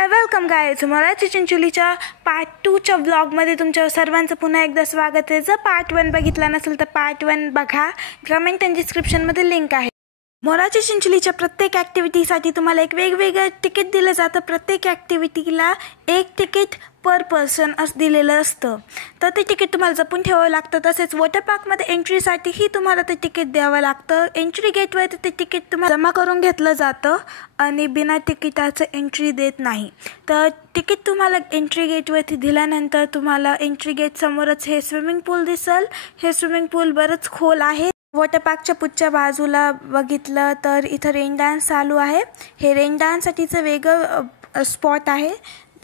हाय welcome guys, Marathi चिंचोलीच्या part 2 च्या व्लॉगमध्ये तुमच्या सर्वांचं पुन्हा एकदा स्वागत आहे। जर पार्ट 1 बघितला नसेल तर पार्ट 1 बघा, कमेंट आणि डिस्क्रिप्शनमध्ये लिंक आहे। मराठी चिंचोलीच्या प्रत्येक ॲक्टिव्हिटीसाठी तुम्हाला एक वेगवेगळं तिकीट दिलं जातं। प्रत्येक ॲक्टिव्हिटीला एक तिकीट पर पर्सन दिलेलं असतं, तर ते तिकीट तुम्हाला जपून ठेवावं लागतं। तसेच वॉटर पार्कमध्ये एंट्रीसाठीही तुम्हाला ते तिकीट द्यावं लागतं। एंट्री गेटवर ते तिकीट तुम्हाला जमा करून घेतलं जातं आणि बिना तिकिटाचं एंट्री देत नाही। तर तिकीट तुम्हाला एंट्री गेटवरती दिल्यानंतर तुम्हाला एंट्री गेट समोरच हे स्विमिंग पूल दिसेल। हे स्विमिंग पूल बरंच खोल आहे। वॉटर पार्कच्या पुढच्या बाजूला बघितलं तर इथं रेन डान्स चालू आहे। हे रेन डान्ससाठीचं वेगळं स्पॉट आहे।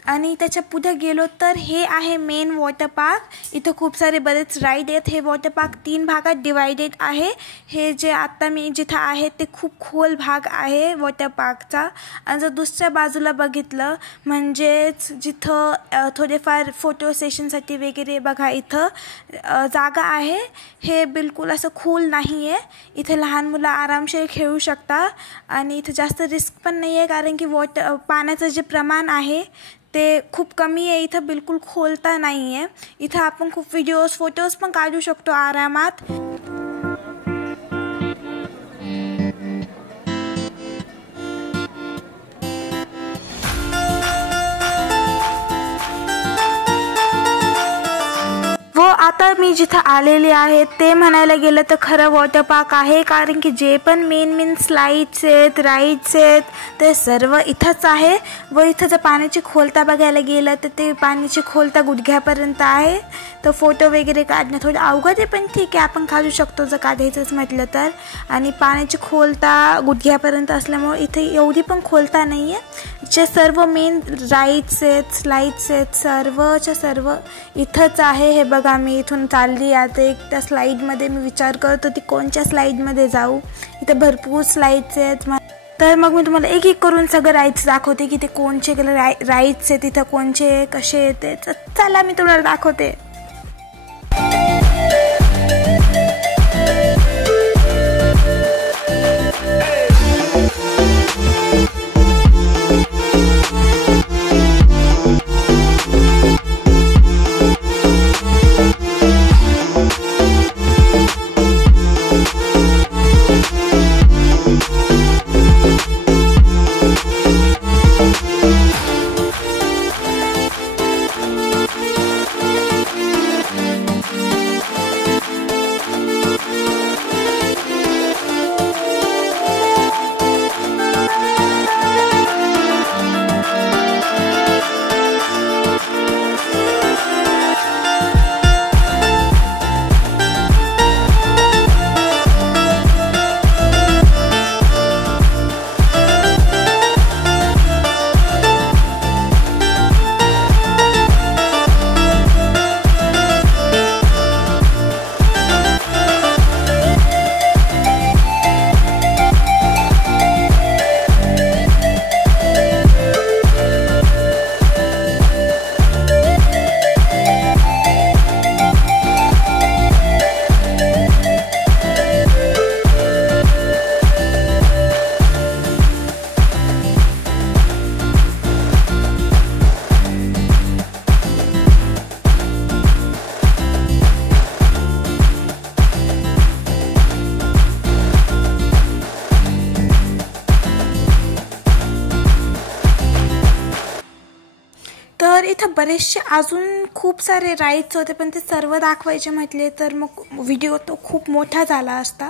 आणि त्याच्या पुढे गेलो तर हे आहे मेन वॉटर पार्क। इथं खूप सारे बरेच राईड आहेत। हे वॉटर पार्क 3 भागात डिवायडेड आहे। हे जे आता मी जिथं आहे ते खूप खोल भाग आहे वॉटर पार्कचा। आणि जर दुसऱ्या बाजूला बघितलं म्हणजेच जिथं थोडेफार फोटो सेशनसाठी वगैरे बघा इथं जागा आहे। हे बिलकुल असं खोल नाही आहे। इथे लहान मुलं आरामशीर खेळू शकतात आणि इथं जास्त रिस्क पण नाही आहे, कारण की पाण्याचं जे प्रमाण आहे ते खूप कमी आहे। इथं बिलकुल खोलता नाही आहे। इथं आपण खूप व्हिडिओज फोटोज पण काढू शकतो आरामात। आता मी जिथं आलेले आहे ते म्हणायला गेलं तर खरं वॉटर पार्क आहे, कारण की जे पण मेन स्लाइड्स आहेत, राईड्स आहेत ते सर्व इथंच आहे। व इथं जर पाण्याची खोलता बघायला गेलं तर ते पाण्याची खोलता गुडघ्यापर्यंत आहे। तर फोटो वगैरे काढणं थोडं अवघड आहे, पण ठीक आहे, आपण काढू शकतो जर काढायचंच म्हटलं तर। आणि पाण्याची खोलता गुडघ्यापर्यंत असल्यामुळे इथे एवढी पण खोलता नाही आहे। जे सर्व मेन राईड्स आहेत, स्लाइड्स आहेत, सर्वच्या सर्व इथंच आहे। हे बघा, मी इथून चालली आता एक त्या स्लाईडमध्ये। मी विचार करत होती कोणत्या स्लाईडमध्ये जाऊ। इथे भरपूर स्लाइड्स आहेत, तर मग मी तुम्हाला एक एक करून सगळं राईड्स दाखवते की ते कोणचे राईड्स आहेत, तिथं कोणचे कसे येते। चला मी तुम्हाला दाखवते। तर इथं बरेचसे अजून खूप सारे राईड्स होते, पण ते सर्व दाखवायचे म्हटले तर मग व्हिडिओ तो खूप मोठा झाला असता।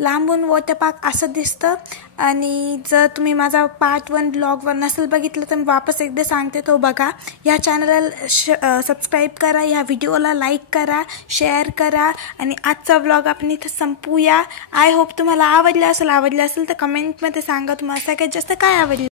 लांबून वॉटर पार्क असं दिसतं। आणि जर तुम्ही माझा पार्ट 1 ब्लॉग नसेल बघितलं तर मी वापस एकदा सांगते, तो बघा। या चॅनलला सबस्क्राईब करा, या व्हिडिओला लाईक करा, शेअर करा। आणि आजचा ब्लॉग आपण इथं संपूया। आय होप तुम्हाला आवडलं असेल तर कमेंटमध्ये सांगा तुम्हाला सगळ्यात जास्त काय आवडलं।